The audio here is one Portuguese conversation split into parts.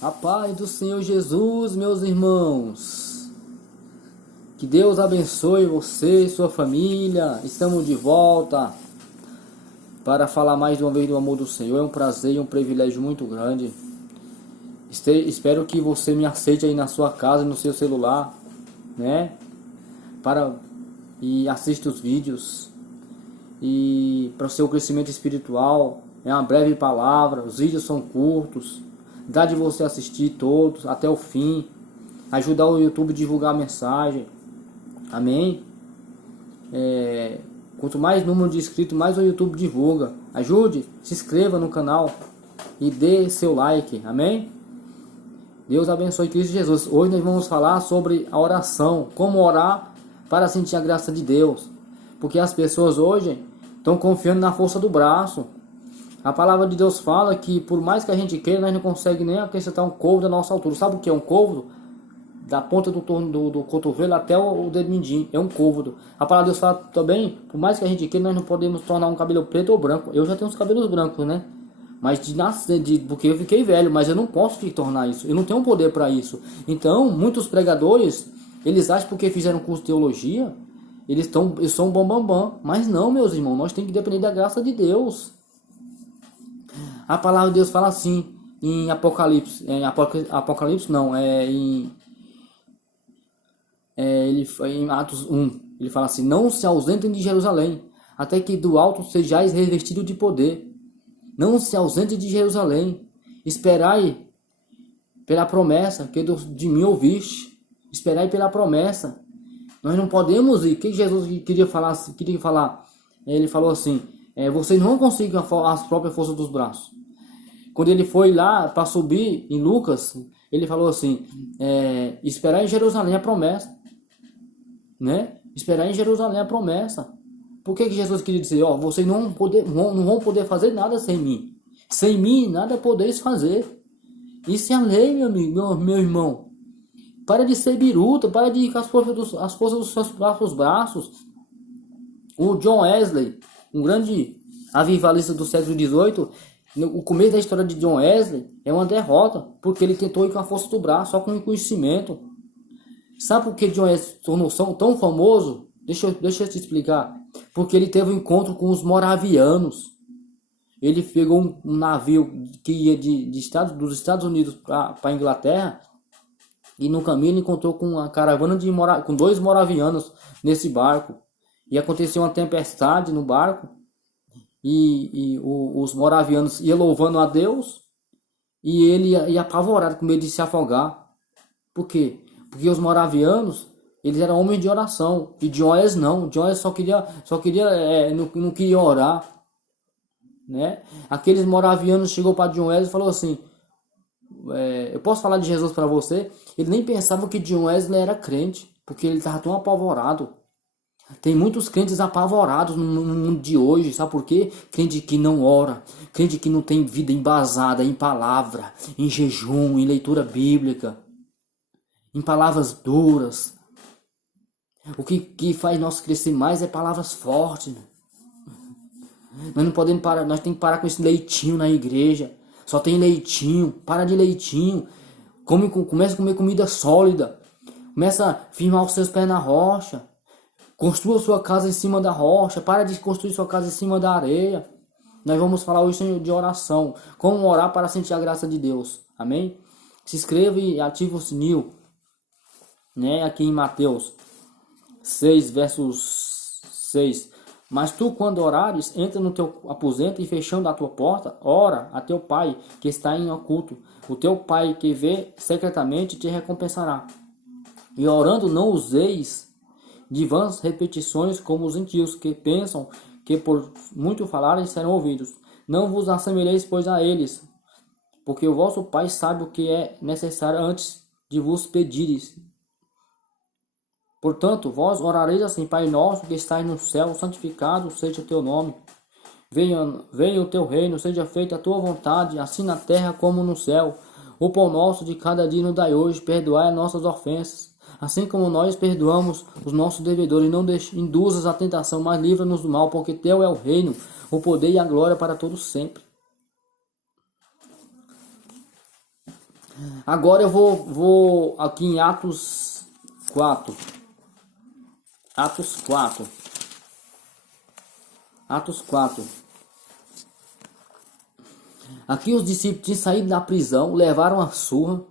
A paz do Senhor Jesus, meus irmãos. Que Deus abençoe você e sua família. Estamos de volta para falar mais uma vez do amor do Senhor. É um prazer e um privilégio muito grande. Espero que você me aceite aí na sua casa, no seu celular, né? E assista os vídeos. E para o seu crescimento espiritual, é uma breve palavra. Os vídeos são curtos. Dá de você assistir todos até o fim. Ajudar o YouTube a divulgar a mensagem. Amém? Quanto mais número de inscritos, mais o YouTube divulga. Ajude, se inscreva no canal e dê seu like. Amém? Deus abençoe Cristo Jesus. Hoje nós vamos falar sobre a oração. Como orar para sentir a graça de Deus. Porque as pessoas hoje estão confiando na força do braço. A palavra de Deus fala que por mais que a gente queira, nós não conseguimos nem acrescentar um côvado da nossa altura. Sabe o que é um côvado? Da ponta do cotovelo até o dedo mindinho. É um côvado. A palavra de Deus fala também, por mais que a gente queira, nós não podemos tornar um cabelo preto ou branco. Eu já tenho os cabelos brancos, né? Mas porque eu fiquei velho, mas eu não posso tornar isso. Eu não tenho poder para isso. Então, muitos pregadores, eles acham porque fizeram curso de teologia, eles são bam. Mas não, meus irmãos, nós temos que depender da graça de Deus. A palavra de Deus fala assim em Apocalipse, em Atos 1, ele fala assim: não se ausentem de Jerusalém, até que do alto sejais revestidos de poder. Não se ausentem de Jerusalém, esperai pela promessa que de mim ouviste. Esperai pela promessa. Nós não podemos ir. O que Jesus queria falar? Ele falou assim: vocês não conseguem as próprias forças dos braços. Quando ele foi lá para subir em Lucas, ele falou assim: esperar em Jerusalém a promessa, né? Esperar em Jerusalém a promessa. Por que Jesus queria dizer: vocês não vão poder fazer nada sem mim? Sem mim nada podeis fazer. Isso é a lei, meu amigo, meu irmão. Para de ser biruta, para de ir com as forças dos seus próprios braços. O John Wesley, um grande avivalista do século XVIII, o começo da história de John Wesley é uma derrota, porque ele tentou ir com a força do braço, só com o conhecimento. Sabe por que John Wesley se tornou tão famoso? Deixa eu te explicar. Porque ele teve um encontro com os moravianos. Ele pegou um navio que ia dos Estados Unidos para a Inglaterra, e no caminho ele encontrou com uma caravana com 2 moravianos nesse barco. E aconteceu uma tempestade no barco. Os moravianos iam louvando a Deus, e ele ia apavorado, com medo de se afogar. Por quê? Porque os moravianos, eles eram homens de oração, e John Wesley não. John Wesley não queria orar, né? Aqueles moravianos chegou para John Wesley e falou assim: eu posso falar de Jesus para você? Ele nem pensava que John Wesley era crente, porque ele estava tão apavorado. Tem muitos crentes apavorados no mundo de hoje, sabe por quê? Crente que não ora, crente que não tem vida embasada em palavra, em jejum, em leitura bíblica, em palavras duras. O que faz nós crescer mais é palavras fortes. Nós não podemos parar, nós temos que parar com esse leitinho na igreja. Só tem leitinho, para de leitinho. Começa a comer comida sólida. Começa a firmar os seus pés na rocha. Construa sua casa em cima da rocha. Para de construir sua casa em cima da areia. Nós vamos falar hoje de oração. Como orar para sentir a graça de Deus. Amém? Se inscreva e ative o sininho. Né? Aqui em Mateus 6, versos 6. Mas tu, quando orares, entra no teu aposento e, fechando a tua porta, ora a teu pai que está em oculto. O teu pai que vê secretamente te recompensará. E orando não useis de vãs repetições como os gentios, que pensam que por muito falarem serão ouvidos. Não vos assemelheis, pois, a eles, porque o vosso Pai sabe o que é necessário antes de vos pedires. Portanto, vós orareis assim: Pai nosso que estais no céu, santificado seja o teu nome. Venha o teu reino, seja feita a tua vontade, assim na terra como no céu. O pão nosso de cada dia nos dai hoje, perdoai as nossas ofensas, assim como nós perdoamos os nossos devedores. Não induzas a tentação, mas livra-nos do mal, porque teu é o reino, o poder e a glória para todos sempre. Agora eu vou aqui em Atos 4. Atos 4. Atos 4. Aqui os discípulos tinham saído da prisão, levaram a surra.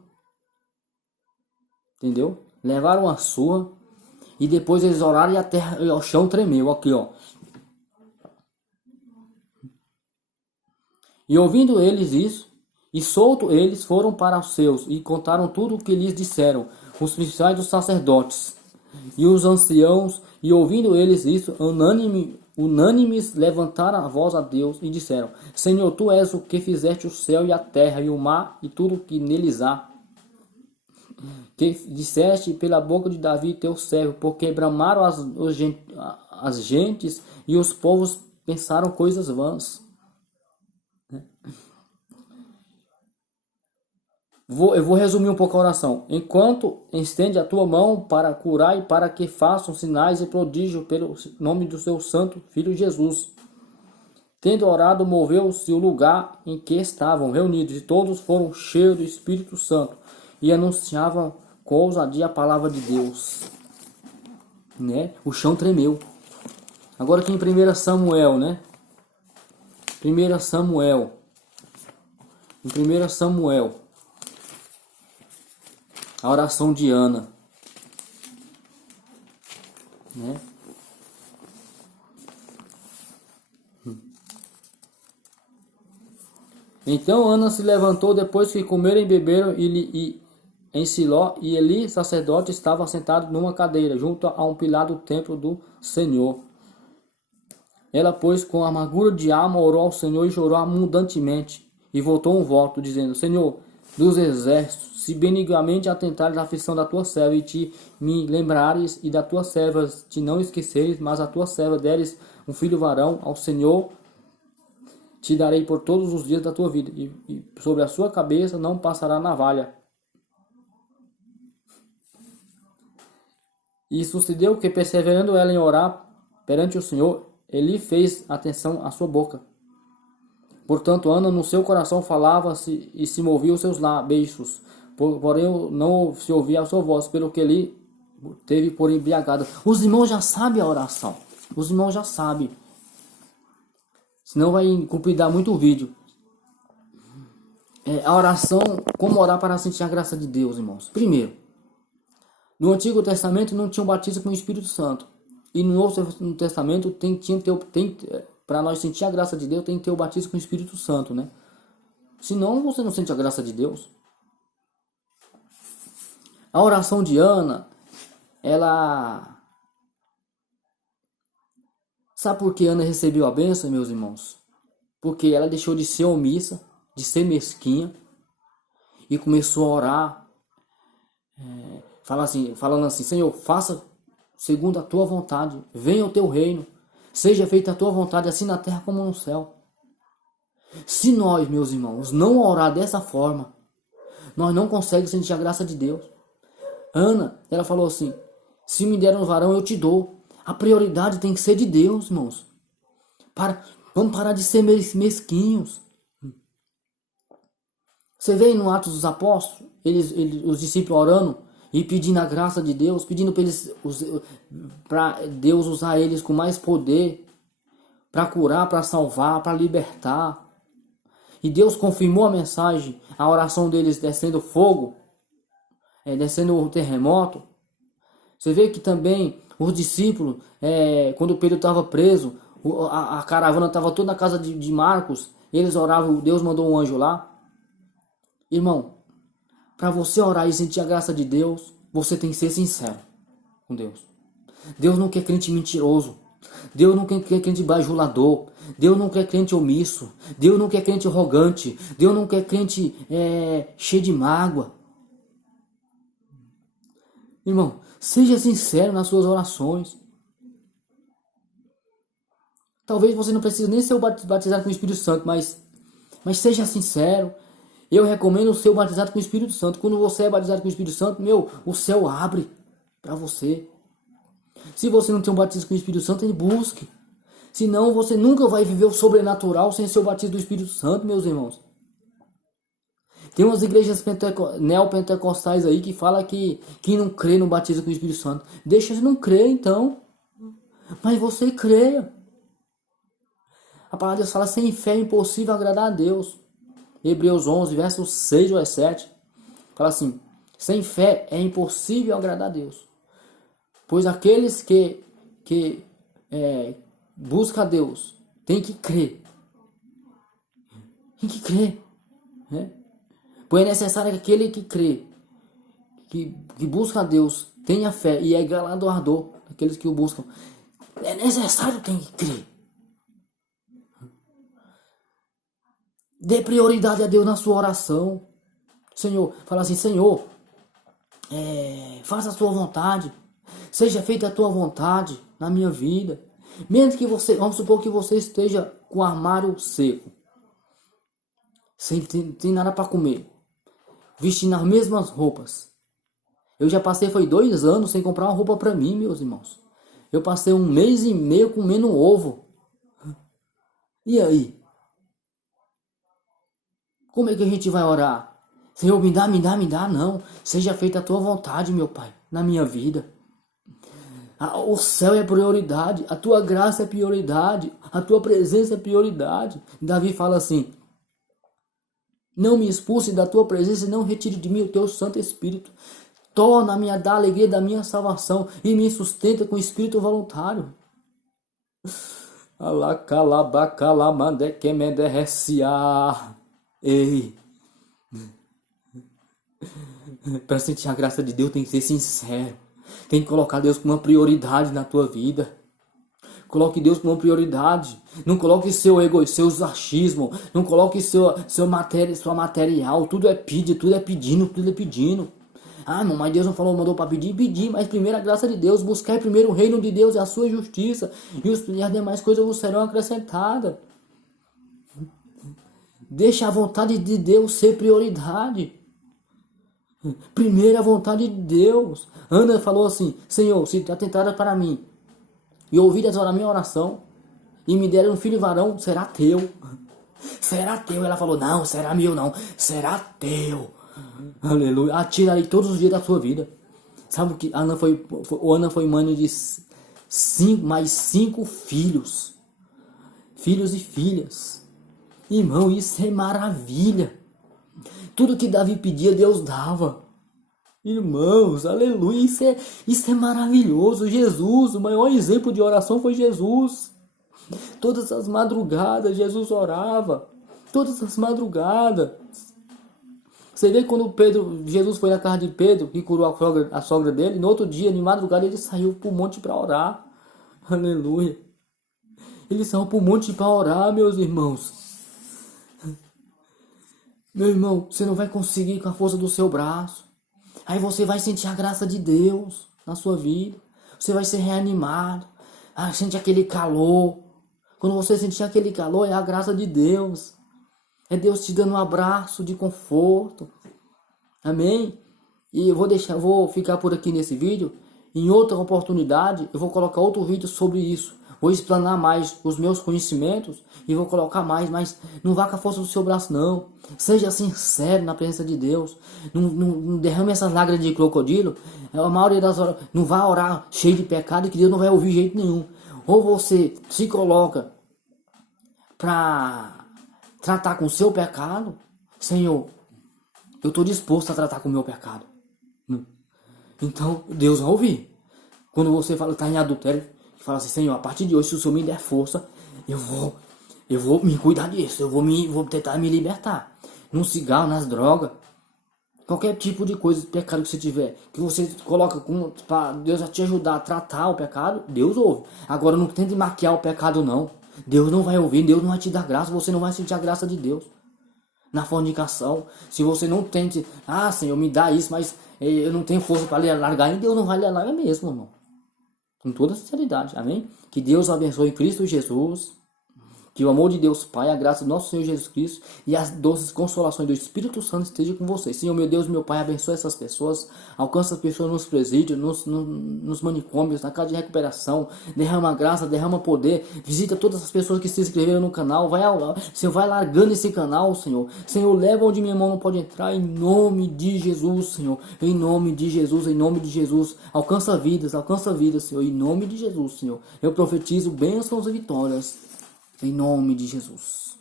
Entendeu? Levaram a surra. E depois eles oraram e a terra, o chão tremeu. Aqui, ó. E ouvindo eles isso, e solto eles foram para os seus, e contaram tudo o que lhes disseram, os principais dos sacerdotes, e os anciãos, e ouvindo eles isso, unânimes levantaram a voz a Deus, e disseram, Senhor, Tu és o que fizeste o céu e a terra, e o mar, e tudo o que neles há, que disseste pela boca de Davi teu servo, porque bramaram as gentes, e os povos pensaram coisas vãs. Eu vou resumir um pouco a oração. Enquanto estende a tua mão para curar e para que façam sinais e prodígios pelo nome do seu santo Filho Jesus. Tendo orado, moveu-se o lugar em que estavam reunidos, e todos foram cheios do Espírito Santo, e anunciavam com ousadia a palavra de Deus. Né? O chão tremeu. Agora aqui em 1 Samuel, né? 1 Samuel. Em 1 Samuel. A oração de Ana, né? Então Ana se levantou depois que comeram e beberam em Siló, e Eli, sacerdote, estava sentado numa cadeira, junto a um pilar do templo do Senhor. Ela, pois, com amargura de alma, orou ao Senhor e chorou abundantemente, e voltou um voto, dizendo, Senhor dos exércitos, se benignamente atentares à aflição da tua serva, e te me lembrares, e da tua serva te não esqueceres, mas a tua serva deres um filho varão, ao Senhor te darei por todos os dias da tua vida, e sobre a sua cabeça não passará navalha. E sucedeu que, perseverando ela em orar perante o Senhor, ele fez atenção à sua boca. Portanto, Ana no seu coração falava-se e se movia os seus beiços, porém não se ouvia a sua voz, pelo que ele teve por embriagada. Os irmãos já sabem a oração. Os irmãos já sabem. Senão vai compridar muito o vídeo. A oração, como orar para sentir a graça de Deus, irmãos. Primeiro, no Antigo Testamento não tinha um batismo com o Espírito Santo. E no Novo Testamento para nós sentir a graça de Deus, tem que ter o batismo com o Espírito Santo, né? Senão você não sente a graça de Deus. A oração de Ana, ela... Sabe por que Ana recebeu a bênção, meus irmãos? Porque ela deixou de ser omissa, de ser mesquinha, e começou a orar, falando assim, Senhor, faça segundo a tua vontade, venha o teu reino, seja feita a tua vontade, assim na terra como no céu. Se nós, meus irmãos, não orar dessa forma, nós não conseguimos sentir a graça de Deus. Ana, ela falou assim, se me der um varão, eu te dou. A prioridade tem que ser de Deus, irmãos. Vamos parar de ser mesquinhos. Você vê no Atos dos Apóstolos, os discípulos orando e pedindo a graça de Deus, pedindo para Deus usar eles com mais poder, para curar, para salvar, para libertar. E Deus confirmou a mensagem, a oração deles descendo fogo, descendo o terremoto. Você vê que também os discípulos, quando Pedro estava preso, a caravana estava toda na casa de Marcos, eles oravam, Deus mandou um anjo lá. Irmão, para você orar e sentir a graça de Deus, você tem que ser sincero com Deus. Deus não quer crente mentiroso. Deus não quer crente bajulador. Deus não quer crente omisso. Deus não quer crente arrogante. Deus não quer crente cheio de mágoa. Irmão, seja sincero nas suas orações. Talvez você não precise nem ser batizado com o Espírito Santo, mas seja sincero. Eu recomendo ser batizado com o Espírito Santo. Quando você é batizado com o Espírito Santo, o céu abre para você. Se você não tem um batismo com o Espírito Santo, ele busque. Senão você nunca vai viver o sobrenatural sem ser o batismo do Espírito Santo, meus irmãos. Tem umas igrejas neopentecostais aí que fala que não crê no batismo com o Espírito Santo. Deixa de não crer então. Mas você creia. A palavra de Deus fala, sem fé é impossível agradar a Deus. Hebreus 11, versos 6 ou 7. Fala assim, sem fé é impossível agradar a Deus. Pois aqueles que buscam a Deus têm que crer. Tem que crer. Né? Pois é necessário que aquele que crê, que busca a Deus, tenha fé e é galardoador daqueles que o buscam. É necessário, tem que crer. Dê prioridade a Deus na sua oração. Senhor, fala assim, Senhor, faça a sua vontade. Seja feita a tua vontade na minha vida. Mesmo que você, vamos supor que você esteja com o armário seco. Sem nada para comer. Vestindo as mesmas roupas. Eu já passei, foi 2 anos sem comprar uma roupa para mim, meus irmãos. Eu passei 1 mês e meio comendo ovo. E aí? Como é que a gente vai orar? Senhor, me dá, não. Seja feita a tua vontade, meu Pai, na minha vida. O céu é prioridade, a tua graça é prioridade, a tua presença é prioridade. Davi fala assim, não me expulse da tua presença e não retire de mim o teu Santo Espírito. Torna-me a dar a alegria da minha salvação e me sustenta com o espírito voluntário. Ei. Para sentir a graça de Deus tem que ser sincero. Tem que colocar Deus como uma prioridade na tua vida. Coloque Deus como uma prioridade. Não coloque seu egoísmo, seus achismos. Não coloque sua material. Tudo é pedindo. Ah, não, mas Deus não falou, mandou para pedir. Mas primeiro a graça de Deus. Buscar primeiro o reino de Deus e a sua justiça. E as demais coisas vos serão acrescentadas. Deixa a vontade de Deus ser prioridade. Primeiro a vontade de Deus. Ana falou assim, Senhor, se atentaram para mim e ouvidas a minha oração e me deram um filho varão, será teu. Será teu. Ela falou, não, será meu não, será teu. Aleluia. Atira todos os dias da sua vida. Sabe que Ana foi mãe de 5 filhos. Filhos e filhas. Irmão, isso é maravilha. Tudo que Davi pedia, Deus dava. Irmãos, aleluia, isso é maravilhoso. Jesus, o maior exemplo de oração foi Jesus. Todas as madrugadas, Jesus orava. Todas as madrugadas. Você vê quando Jesus foi na casa de Pedro, que curou a sogra dele, no outro dia, de madrugada, ele saiu para o monte para orar. Aleluia. Ele saiu para o monte para orar, meus irmãos. Meu irmão, você não vai conseguir com a força do seu braço. Aí você vai sentir a graça de Deus na sua vida. Você vai ser reanimado. Sente aquele calor. Quando você sentir aquele calor, é a graça de Deus. É Deus te dando um abraço de conforto. Amém? E eu vou ficar por aqui nesse vídeo. Em outra oportunidade, eu vou colocar outro vídeo sobre isso. Vou explanar mais os meus conhecimentos e vou colocar mais, mas não vá com a força do seu braço não. Seja sincero na presença de Deus. Não derrame essas lágrimas de crocodilo. A maioria das horas não vá orar cheio de pecado que Deus não vai ouvir de jeito nenhum. Ou você se coloca para tratar com o seu pecado. Senhor, eu estou disposto a tratar com o meu pecado. Então Deus vai ouvir. Quando você fala que está em adultério, fala assim, Senhor, a partir de hoje, se o Senhor me der força, eu vou me cuidar disso, eu vou tentar me libertar. No cigarro, nas drogas, qualquer tipo de coisa, pecado que você tiver, que você coloca para Deus te ajudar a tratar o pecado, Deus ouve. Agora não tente maquiar o pecado não. Deus não vai ouvir, Deus não vai te dar graça, você não vai sentir a graça de Deus. Na fornicação, se você não tente, Senhor, me dá isso, mas eu não tenho força para largar, e Deus não vai largar mesmo, irmão. Com toda sinceridade, amém? Que Deus abençoe Cristo Jesus. Que o amor de Deus Pai, a graça do nosso Senhor Jesus Cristo e as doces consolações do Espírito Santo estejam com vocês. Senhor, meu Deus, meu Pai, abençoe essas pessoas. Alcança as pessoas nos presídios, nos manicômios, na casa de recuperação. Derrama graça, derrama poder. Visita todas as pessoas que se inscreveram no canal. Senhor, vai largando esse canal, Senhor. Senhor, leva onde minha mão não pode entrar. Em nome de Jesus, Senhor. Em nome de Jesus, em nome de Jesus. Alcança vidas, Senhor. Em nome de Jesus, Senhor. Eu profetizo bênçãos e vitórias. Em nome de Jesus.